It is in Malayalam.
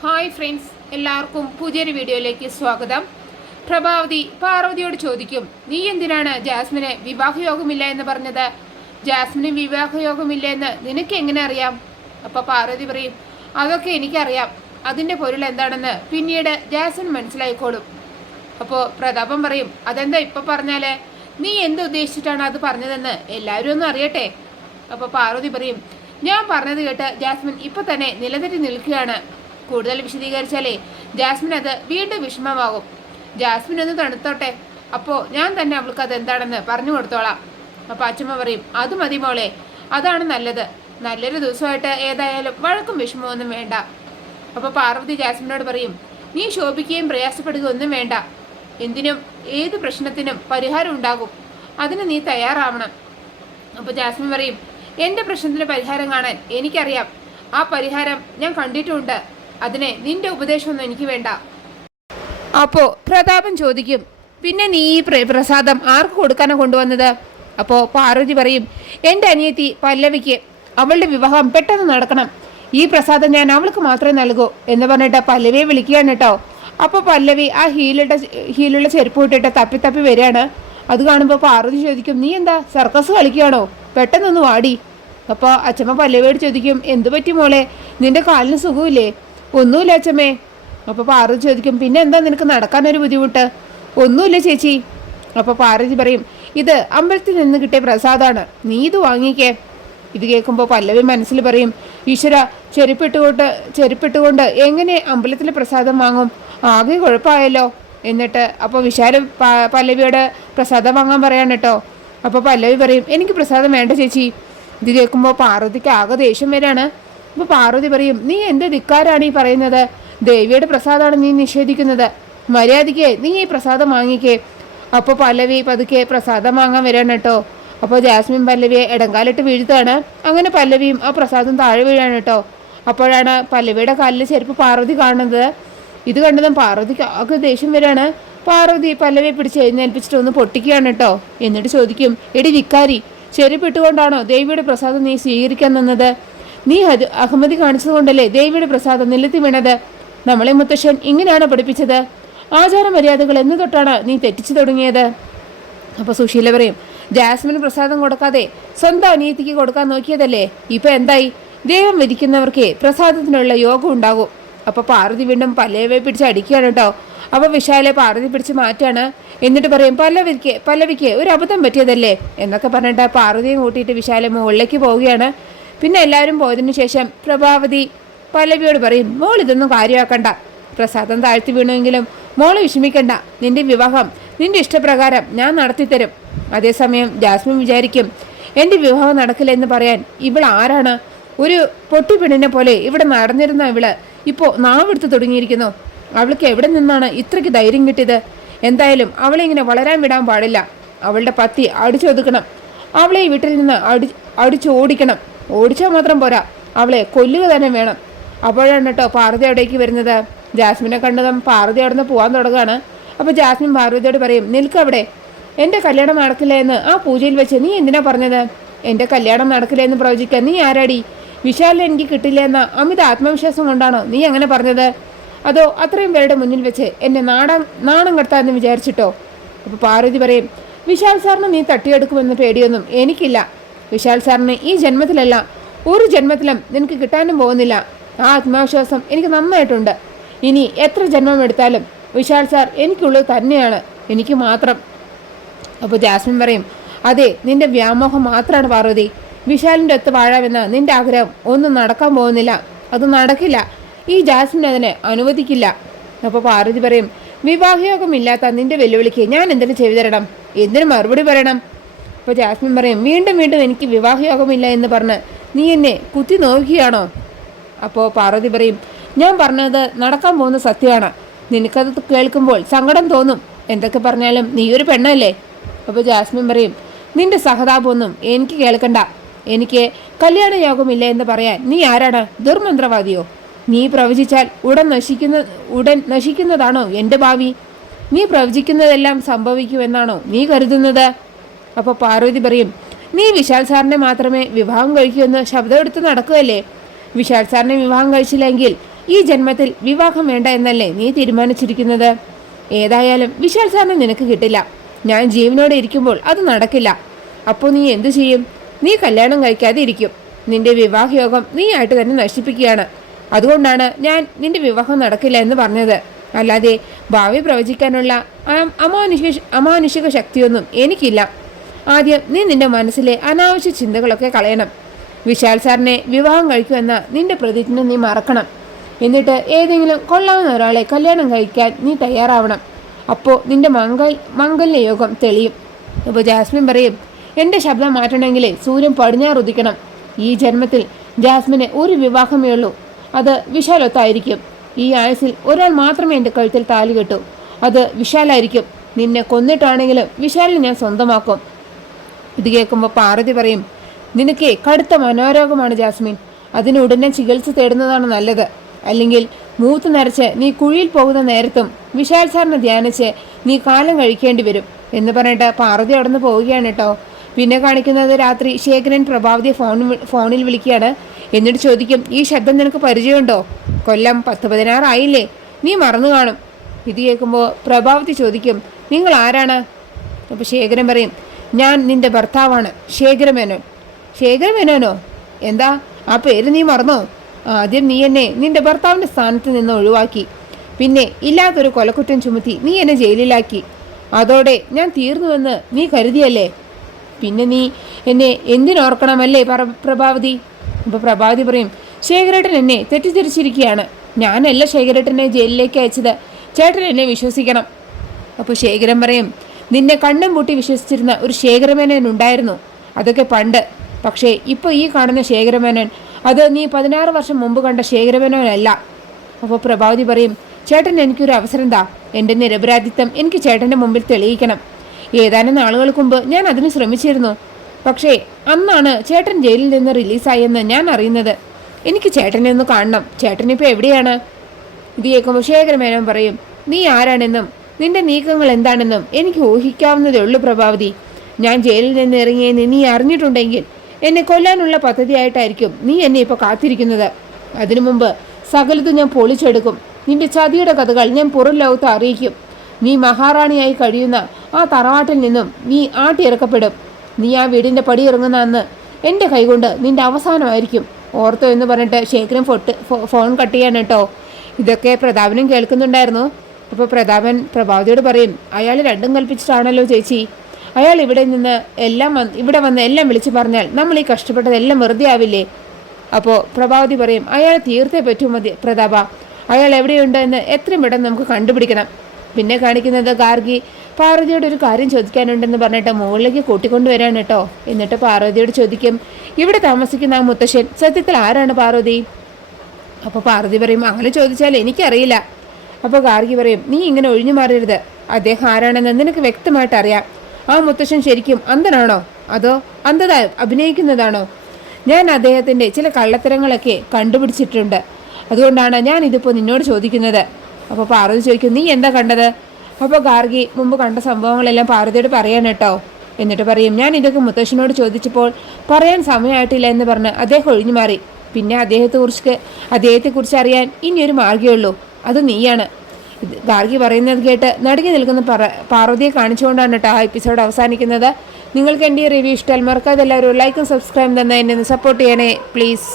ഹായ് ഫ്രണ്ട്സ്, എല്ലാവർക്കും പുതിയൊരു വീഡിയോയിലേക്ക് സ്വാഗതം. പ്രഭാവതി പാർവതിയോട് ചോദിക്കും, നീ എന്തിനാണ് ജാസ്മിന് വിവാഹയോഗമില്ല എന്ന് പറഞ്ഞത്? ജാസ്മിന് വിവാഹയോഗമില്ല എന്ന് നിനക്ക് എങ്ങനെ അറിയാം? അപ്പോൾ പാർവതി പറയും, അതൊക്കെ എനിക്കറിയാം. അതിൻ്റെ പൊരുൾ എന്താണെന്ന് പിന്നീട് ജാസ്മിൻ മനസ്സിലായിക്കോളും. അപ്പോൾ പ്രതാപം പറയും, അതെന്താ ഇപ്പം പറഞ്ഞാലേ? നീ എന്തുദ്ദേശിച്ചിട്ടാണ് അത് പറഞ്ഞതെന്ന് എല്ലാവരും ഒന്ന് അറിയട്ടെ. അപ്പോൾ പാർവതി പറയും, ഞാൻ പറഞ്ഞത് കേട്ട് ജാസ്മിൻ ഇപ്പം തന്നെ നിലതെറ്റി നിൽക്കുകയാണ്. കൂടുതൽ വിശദീകരിച്ചാലേ ജാസ്മിൻ അത് വീണ്ടും വിഷമമാകും. ജാസ്മിൻ ഒന്ന് തണുത്തോട്ടെ, അപ്പോൾ ഞാൻ തന്നെ അവൾക്ക് അത് എന്താണെന്ന് പറഞ്ഞു കൊടുത്തോളാം. അപ്പോൾ അച്ഛമ്മ പറയും, അത് മതി മോളെ, അതാണ് നല്ലത്. നല്ലൊരു ദിവസമായിട്ട് ഏതായാലും വഴക്കും വിഷമമൊന്നും വേണ്ട. അപ്പോൾ പാർവതി ജാസ്മിനോട് പറയും, നീ ശോഭിക്കുകയും പ്രയാസപ്പെടുകയും ഒന്നും വേണ്ട. എന്തിനും ഏത് പ്രശ്നത്തിനും പരിഹാരം ഉണ്ടാകും, അതിന് നീ തയ്യാറാവണം. അപ്പോൾ ജാസ്മിൻ പറയും, എൻ്റെ പ്രശ്നത്തിന് പരിഹാരം കാണാൻ എനിക്കറിയാം. ആ പരിഹാരം ഞാൻ കണ്ടിട്ടുമുണ്ട്. അതിനെ നിന്റെ ഉപദേശമൊന്നും എനിക്ക് വേണ്ട. അപ്പോൾ പ്രതാപൻ ചോദിക്കും, പിന്നെ നീ ഈ പ്രസാദം ആർക്ക് കൊടുക്കാനാണ് കൊണ്ടുവന്നത്? അപ്പോൾ പാർവതി പറയും, എൻ്റെ അനിയത്തി പല്ലവിക്ക് അവളുടെ വിവാഹം പെട്ടെന്ന് നടക്കണം. ഈ പ്രസാദം ഞാൻ അവൾക്ക് മാത്രമേ നൽകൂ എന്ന് പറഞ്ഞിട്ട് പല്ലവിയെ വിളിക്കുകയാണ് കേട്ടോ. അപ്പോൾ പല്ലവി ആ ഹീലുള്ള ചെരുപ്പ് ഇട്ടിട്ട് തപ്പി തപ്പി വരികയാണ്. അത് കാണുമ്പോൾ പാർവതി ചോദിക്കും, നീ എന്താ സർക്കസ് കളിക്കുകയാണോ? പെട്ടെന്നൊന്ന് വാടി. അപ്പോൾ അച്ഛമ്മ പല്ലവിയോട് ചോദിക്കും, എന്തു പറ്റി മോളെ, നിന്റെ കാലിന് സുഖമില്ലേ? ഒന്നുമില്ല അച്ഛമ്മേ. അപ്പോൾ പാർവതി ചോദിക്കും, പിന്നെ എന്താ നിനക്ക് നടക്കാനൊരു ബുദ്ധിമുട്ട്? ഒന്നുമില്ല ചേച്ചി. അപ്പോൾ പാർവതി പറയും, ഇത് അമ്പലത്തിൽ നിന്ന് കിട്ടിയ പ്രസാദമാണ്, നീ ഇത് വാങ്ങിക്കേ. ഇത് കേൾക്കുമ്പോൾ പല്ലവി മനസ്സിൽ പറയും, ഈശ്വര, ചെരുപ്പിട്ടുകൊണ്ട് എങ്ങനെ അമ്പലത്തിലെ പ്രസാദം വാങ്ങും? ആകെ കുഴപ്പമായല്ലോ. എന്നിട്ട് അപ്പോൾ വിശാലം പല്ലവിയോട് പ്രസാദം വാങ്ങാൻ പറയാണ് കേട്ടോ. അപ്പോൾ പല്ലവി പറയും, എനിക്ക് പ്രസാദം വേണ്ട ചേച്ചി. ഇത് കേൾക്കുമ്പോൾ പാർവതിക്ക് ആകെ ദേഷ്യം വരാണ്. അപ്പോൾ പാർവതി പറയും, നീ എന്ത് ധിക്കാരാണ് ഈ പറയുന്നത്? ദേവിയുടെ പ്രസാദമാണ് നീ നിഷേധിക്കുന്നത്. മര്യാദയ്ക്ക് നീ ഈ പ്രസാദം വാങ്ങിക്കേ. അപ്പോൾ പല്ലവി പതുക്കെ പ്രസാദം വാങ്ങാൻ വരാണ് കേട്ടോ. അപ്പോൾ ജാസ്മിൻ പല്ലവിയെ ഇടങ്കാലിട്ട് വീഴ്ത്താണ്. അങ്ങനെ പല്ലവിയും ആ പ്രസാദം താഴെ വീഴാണ് കേട്ടോ. അപ്പോഴാണ് പല്ലവിയുടെ കാലിൽ ചെരുപ്പ് പാർവതി കാണുന്നത്. ഇത് കണ്ടതും പാർവതിക്ക് ആകെ ദേഷ്യം വരാണ്. പാർവതി പല്ലവിയെ പിടിച്ച് എഴുന്നേൽപ്പിച്ചിട്ട് ഒന്ന് പൊട്ടിക്കുകയാണ് കേട്ടോ. എന്നിട്ട് ചോദിക്കും, എടി ധിക്കാരി, ചെരുപ്പിട്ടുകൊണ്ടാണോ ദേവിയുടെ പ്രസാദം നീ സ്വീകരിക്കാൻ നിന്നത്? നീ അഹമ്മതി കാണിച്ചതുകൊണ്ടല്ലേ ദേവിയുടെ പ്രസാദം നിലത്തി വീണത്? നമ്മളെ മുത്തശ്ശൻ ഇങ്ങനെയാണോ പഠിപ്പിച്ചത്? ആചാര മര്യാദകൾ എന്ന് തൊട്ടാണ് നീ തെറ്റിച്ചു തുടങ്ങിയത്? അപ്പോൾ സുശീല പറയും, ജാസ്മിന് പ്രസാദം കൊടുക്കാതെ സ്വന്തം അനിയത്തിക്ക് കൊടുക്കാൻ നോക്കിയതല്ലേ? ഇപ്പം എന്തായി? ദൈവം വിധിക്കുന്നവർക്ക് പ്രസാദത്തിനുള്ള യോഗം ഉണ്ടാകും. അപ്പോൾ പാർവതി വീണ്ടും പല്ലവിയെ പിടിച്ച് അടിക്കുകയാണ് കേട്ടോ. അപ്പോൾ വിശാലെ പാർവതി പിടിച്ച് മാറ്റാണ്. എന്നിട്ട് പറയും, പല്ലവിക്ക് ഒരു അബദ്ധം പറ്റിയതല്ലേ എന്നൊക്കെ പറഞ്ഞിട്ട് പാർവതിയും കൂട്ടിയിട്ട് വിശാലെ മുകളിലേക്ക് പോവുകയാണ്. പിന്നെ എല്ലാവരും പോയതിനു ശേഷം പ്രഭാവതി പല്ലവിയോട് പറയും, മോൾ ഇതൊന്നും കാര്യമാക്കണ്ട. പ്രസാദം താഴ്ത്തി വീണമെങ്കിലും മോള് വിഷമിക്കണ്ട. നിന്റെ വിവാഹം നിന്റെ ഇഷ്ടപ്രകാരം ഞാൻ നടത്തിത്തരും. അതേസമയം ജാസ്മിൻ വിചാരിക്കും, എൻ്റെ വിവാഹം നടക്കില്ല എന്ന് പറയാൻ ഇവൾ ആരാണ്? ഒരു പൊട്ടിപ്പെണ്ണിനെ പോലെ ഇവിടെ നടന്നിരുന്ന ഇവള് ഇപ്പോൾ നാവെടുത്ത് തുടങ്ങിയിരിക്കുന്നു. അവൾക്ക് എവിടെ നിന്നാണ് ഇത്രയ്ക്ക് ധൈര്യം കിട്ടിയത്? എന്തായാലും അവളെ ഇങ്ങനെ വളരാൻ വിടാൻ പാടില്ല. അവളുടെ പത്തി അടിച്ചൊതുക്കണം. അവളെ ഈ വീട്ടിൽ നിന്ന് അടിച്ചോടിക്കണം. ഓടിച്ചാൽ മാത്രം പോരാ, അവളെ കൊല്ലുക തന്നെ വേണം. അപ്പോഴാണ് കേട്ടോ പാർവതി അവിടേക്ക് വരുന്നത്. ജാസ്മിനെ കണ്ടതും പാർവതി അവിടെ നിന്ന് പോകാൻ തുടങ്ങുകയാണ്. അപ്പോൾ ജാസ്മിൻ പാർവതിയോട് പറയും, നിൽക്കവിടെ, എൻ്റെ കല്യാണം നടക്കില്ല എന്ന് ആ പൂജയിൽ വെച്ച് നീ എന്തിനാ പറഞ്ഞത്? എൻ്റെ കല്യാണം നടക്കില്ല എന്ന് പ്രവചിക്കാൻ നീ ആരാടി? വിശാലിനെ എനിക്ക് കിട്ടില്ല എന്ന അമിത ആത്മവിശ്വാസം കൊണ്ടാണോ നീ അങ്ങനെ പറഞ്ഞത്? അതോ അത്രയും പേരുടെ മുന്നിൽ വെച്ച് എന്നെ നാണം കെടുത്താന്ന് വിചാരിച്ചിട്ടോ? അപ്പോൾ പാർവതി പറയും, വിശാൽ സാറിന് നീ തട്ടിയെടുക്കുമെന്ന് പേടിയൊന്നും എനിക്കില്ല. വിശാൽ സാറിന് ഈ ജന്മത്തിലല്ല, ഒരു ജന്മത്തിലും നിനക്ക് കിട്ടാനും പോകുന്നില്ല. ആ ആത്മവിശ്വാസം എനിക്ക് നന്നായിട്ടുണ്ട്. ഇനി എത്ര ജന്മം എടുത്താലും വിശാൽ സാർ എനിക്കുള്ളത് തന്നെയാണ്, എനിക്ക് മാത്രം. അപ്പോൾ ജാസ്മിൻ പറയും, അതെ, നിന്റെ വ്യാമോഹം മാത്രമാണ് പാർവതി. വിശാലിൻ്റെ ഒത്ത് വാഴാമെന്ന നിന്റെ ആഗ്രഹം ഒന്നും നടക്കാൻ പോകുന്നില്ല. അത് നടക്കില്ല. ഈ ജാസ്മിൻ അതിനെ അനുവദിക്കില്ല. അപ്പോൾ പാർവതി പറയും, വിവാഹയോഗമില്ലാത്ത നിന്റെ വെല്ലുവിളിക്ക് ഞാൻ എന്തിനു ചെയ്തു തരണം? എന്തിനു മറുപടി പറയണം? അപ്പോൾ ജാസ്മിൻ പറയും, വീണ്ടും വീണ്ടും എനിക്ക് വിവാഹയോഗമില്ല എന്ന് പറഞ്ഞ് നീ എന്നെ കുത്തി നോക്കുകയാണോ? അപ്പോൾ പാർവതി പറയും, ഞാൻ പറഞ്ഞത് നടക്കാൻ പോകുന്ന സത്യമാണ്. നിനക്കത് കേൾക്കുമ്പോൾ സങ്കടം തോന്നും. എന്തൊക്കെ പറഞ്ഞാലും നീ ഒരു പെണ്ണല്ലേ. അപ്പോൾ ജാസ്മിൻ പറയും, നിന്റെ സഹതാപമൊന്നും എനിക്ക് കേൾക്കണ്ട. എനിക്ക് കല്യാണയോഗമില്ല എന്ന് പറയാൻ നീ ആരാണ്? ദുർമന്ത്രവാദിയോ? നീ പ്രവചിച്ചാൽ ഉടൻ നശിക്കുന്നതാണോ എൻ്റെ ഭാവി? നീ പ്രവചിക്കുന്നതെല്ലാം സംഭവിക്കുമെന്നാണോ നീ കരുതുന്നത്? അപ്പോൾ പാർവതി പറയും, നീ വിശാൽ സാറിനെ മാത്രമേ വിവാഹം കഴിക്കുമെന്ന് ശബ്ദമെടുത്ത് നടക്കുകയല്ലേ? വിശാൽ സാറിനെ വിവാഹം കഴിച്ചില്ലെങ്കിൽ ഈ ജന്മത്തിൽ വിവാഹം വേണ്ട എന്നല്ലേ നീ തീരുമാനിച്ചിരിക്കുന്നത്? ഏതായാലും വിശാൽ സാറിനെ നിനക്ക് കിട്ടില്ല. ഞാൻ ജീവനോടെ ഇരിക്കുമ്പോൾ അത് നടക്കില്ല. അപ്പോൾ നീ എന്തു ചെയ്യും? നീ കല്യാണം കഴിക്കാതെ ഇരിക്കും. നിന്റെ വിവാഹയോഗം നീ ആയിട്ട് തന്നെ നശിപ്പിക്കുകയാണ്. അതുകൊണ്ടാണ് ഞാൻ നിന്റെ വിവാഹം നടക്കില്ല എന്ന് പറഞ്ഞത്. അല്ലാതെ ഭാവി പ്രവചിക്കാനുള്ള അമാനുഷിക ശക്തിയൊന്നും എനിക്കില്ല. ആദ്യം നീ നിന്റെ മനസ്സിലെ അനാവശ്യ ചിന്തകളൊക്കെ കളയണം. വിശാൽ സാറിനെ വിവാഹം കഴിക്കുമെന്ന നിന്റെ പ്രതിജ്ഞ നീ മറക്കണം. എന്നിട്ട് ഏതെങ്കിലും കൊള്ളാവുന്ന ഒരാളെ കല്യാണം കഴിക്കാൻ നീ തയ്യാറാവണം. അപ്പോൾ നിന്റെ മംഗല്യയോഗം തെളിയും. ഇപ്പോൾ ജാസ്മിൻ പറയും, എൻ്റെ ശബ്ദം മാറ്റണമെങ്കിലേ സൂര്യൻ പടിഞ്ഞാറുദിക്കണം. ഈ ജന്മത്തിൽ ജാസ്മിന് ഒരു വിവാഹമേ ഉള്ളൂ. അത് വിശാലൊത്തായിരിക്കും. ഈ ആയുസിൽ ഒരാൾ മാത്രമേ എൻ്റെ കഴുത്തിൽ താലി കെട്ടൂ. അത് വിശാലായിരിക്കും. നിന്നെ കൊന്നിട്ടാണെങ്കിലും വിശാലിനെ ഞാൻ സ്വന്തമാക്കും. ഇത് കേൾക്കുമ്പോൾ പാർവതി പറയും, നിനക്കേ കടുത്ത മനോരോഗമാണ് ജാസ്മിൻ. അതിന് ഉടനെ ചികിത്സ തേടുന്നതാണ് നല്ലത്. അല്ലെങ്കിൽ മൂത്ത് നരച്ച് നീ കുഴിയിൽ പോകുന്ന നേരത്തും വിശാൽ സാറിനെ ധ്യാനിച്ച് നീ കാലം കഴിക്കേണ്ടി വരും എന്ന് പറഞ്ഞിട്ട് പാർവതി അവിടെ നിന്ന് പോവുകയാണ് കേട്ടോ. പിന്നെ കാണിക്കുന്നത് രാത്രി ശേഖരൻ പ്രഭാവതിയെ ഫോണിൽ വിളിക്കുകയാണ്. എന്നിട്ട് ചോദിക്കും, ഈ ശബ്ദം നിനക്ക് പരിചയമുണ്ടോ? കൊല്ലം 10-16 ആയില്ലേ, നീ മറന്നു കാണും. ഇത് കേൾക്കുമ്പോൾ പ്രഭാവതി ചോദിക്കും, നിങ്ങൾ ആരാണ്? അപ്പോൾ ശേഖരൻ പറയും, ഞാൻ നിന്റെ ഭർത്താവാണ്, ശേഖരമേനോൻ. ശേഖരമേനോനോ? എന്താ ആ പേര് നീ മറന്നോ? ആദ്യം നീ എന്നെ നിന്റെ ഭർത്താവിൻ്റെ സ്ഥാനത്ത് നിന്ന് ഒഴിവാക്കി. പിന്നെ ഇല്ലാത്തൊരു കൊലക്കുറ്റം ചുമത്തി നീ എന്നെ ജയിലിലാക്കി. അതോടെ ഞാൻ തീർന്നുവെന്ന് നീ കരുതിയല്ലേ? പിന്നെ നീ എന്നെ എന്തിനോർക്കണമല്ലേ പ്രഭാവതി? അപ്പോൾ പ്രഭാവതി പറയും, ശേഖരേട്ടൻ എന്നെ തെറ്റിദ്ധരിച്ചിരിക്കുകയാണ്. ഞാനല്ല ശേഖരേട്ടനെ ജയിലിലേക്ക് അയച്ചത്. ചേട്ടൻ എന്നെ വിശ്വസിക്കണം. അപ്പോൾ ശേഖരൻ പറയും, നിന്നെ കണ്ണും പൂട്ടി വിശ്വസിച്ചിരുന്ന ഒരു ശേഖരമേനോൻ ഉണ്ടായിരുന്നു. അതൊക്കെ പണ്ട്. പക്ഷേ ഇപ്പോൾ ഈ കാണുന്ന ശേഖരമേനോൻ അത് നീ 16 വർഷം മുമ്പ് കണ്ട ശേഖരമേനോനല്ല. അപ്പോൾ പ്രഭാവതി പറയും, ചേട്ടൻ എനിക്കൊരു അവസരം താ. എൻ്റെ നിരപരാധിത്വം എനിക്ക് ചേട്ടൻ്റെ മുമ്പിൽ തെളിയിക്കണം. ഏതാനും നാളുകൾക്ക് മുമ്പ് ഞാൻ അതിന് ശ്രമിച്ചിരുന്നു. പക്ഷേ അന്നാണ് ചേട്ടൻ ജയിലിൽ നിന്ന് റിലീസായെന്ന് ഞാൻ അറിയുന്നത്. എനിക്ക് ചേട്ടനെ ഒന്ന് കാണണം. ചേട്ടനിപ്പോൾ എവിടെയാണ്? ഇത് കേൾക്കുമ്പോൾ ശേഖരമേനോൻ പറയും, നീ ആരാണെന്നും നിന്റെ നീക്കങ്ങൾ എന്താണെന്നും എനിക്ക് ഊഹിക്കാവുന്നതേ ഉള്ളൂ പ്രഭാവതി. ഞാൻ ജയിലിൽ നിന്ന് ഇറങ്ങിയെന്ന് നീ അറിഞ്ഞിട്ടുണ്ടെങ്കിൽ എന്നെ കൊല്ലാനുള്ള പദ്ധതിയായിട്ടായിരിക്കും നീ എന്നെ ഇപ്പോൾ കാത്തിരിക്കുന്നത്. അതിനു മുമ്പ് സകലതും ഞാൻ പൊളിച്ചെടുക്കും. നിന്റെ ചതിയുടെ കഥകൾ ഞാൻ പുറം ലോകത്ത് അറിയിക്കും. നീ മഹാറാണിയായി കഴിയുന്ന ആ തറവാട്ടിൽ നിന്നും നീ ആട്ടിയിറക്കപ്പെടും. നീ ആ വീടിൻ്റെ പടി ഇറങ്ങുന്ന അന്ന് എൻ്റെ കൈകൊണ്ട് നിന്റെ അവസാനമായിരിക്കും. ഓർത്തോ എന്ന് പറഞ്ഞിട്ട് ശേഖരൻ ഫോൺ കട്ട് ചെയ്യാൻ കേട്ടോ. ഇതൊക്കെ പ്രതാപനും കേൾക്കുന്നുണ്ടായിരുന്നു. അപ്പോൾ പ്രതാപൻ പ്രഭാവതിയോട് പറയും, അയാൾ രണ്ടും കൽപ്പിച്ചിട്ടാണല്ലോ ചേച്ചി. അയാൾ ഇവിടെ വന്ന് എല്ലാം വിളിച്ചു പറഞ്ഞാൽ നമ്മൾ ഈ കഷ്ടപ്പെട്ടതെല്ലാം വെറുതെ ആവില്ലേ? അപ്പോൾ പ്രഭാവതി പറയും, അയാൾ തീർത്തേ പറ്റൂ പ്രതാപ. അയാൾ എവിടെയുണ്ട് എന്ന് എത്രയും പെട്ടെന്ന് നമുക്ക് കണ്ടുപിടിക്കണം. പിന്നെ കാണിക്കുന്നത് ഗാർഗി പാർവതിയോട് ഒരു കാര്യം ചോദിക്കാനുണ്ടെന്ന് പറഞ്ഞിട്ട് മുകളിലേക്ക് കൂട്ടിക്കൊണ്ടുവരാൻ കേട്ടോ. എന്നിട്ട് പാർവതിയോട് ചോദിക്കും, ഇവിടെ താമസിക്കുന്ന ആ മുത്തശ്ശൻ സത്യത്തിൽ ആരാണ് പാർവതി? അപ്പോൾ പാർവതി പറയും, അങ്ങനെ ചോദിച്ചാൽ എനിക്കറിയില്ല. അപ്പോൾ ഗാർഗി പറയും, നീ ഇങ്ങനെ ഒഴിഞ്ഞു മാറരുത്. അദ്ദേഹം ആരാണെന്ന് നിനക്ക് വ്യക്തമായിട്ട് അറിയാം. ആ മുത്തശ്ശൻ ശരിക്കും അന്ധനാണോ അതോ അന്ധത അഭിനയിക്കുന്നതാണോ? ഞാൻ അദ്ദേഹത്തിൻ്റെ ചില കള്ളത്തരങ്ങളൊക്കെ കണ്ടുപിടിച്ചിട്ടുണ്ട്. അതുകൊണ്ടാണ് ഞാൻ ഇതിപ്പോൾ നിന്നോട് ചോദിക്കുന്നത്. അപ്പോൾ പാർവതി ചോദിക്കും, നീ എന്താ കണ്ടത്? അപ്പോൾ ഗാർഗി മുമ്പ് കണ്ട സംഭവങ്ങളെല്ലാം പാർവതിയോട് പറയാൻ കേട്ടോ. എന്നിട്ട് പറയും, ഞാൻ ഇതൊക്കെ മുത്തശ്ശനോട് ചോദിച്ചപ്പോൾ പറയാൻ സമയമായിട്ടില്ല എന്ന് പറഞ്ഞ് അദ്ദേഹം ഒഴിഞ്ഞു മാറി. പിന്നെ അദ്ദേഹത്തെക്കുറിച്ച് അറിയാൻ ഇനിയൊരു മാർഗ്ഗമേ ഉള്ളൂ, അത് നീയാണ്. ഗാർഗി പറയുന്നത് കേട്ട് നടുങ്ങി നിൽക്കുന്ന പാർവതിയെ കാണിച്ചുകൊണ്ടാണ് കേട്ടോ ആ എപ്പിസോഡ് അവസാനിക്കുന്നത്. നിങ്ങൾക്ക് എൻ്റെ ഈ റിവ്യൂ ഇഷ്ടമായാൽ മറക്കാതെ എല്ലാവരും ലൈക്കും സബ്സ്ക്രൈബും തന്നെ എന്നെ സപ്പോർട്ട് ചെയ്യണേ പ്ലീസ്.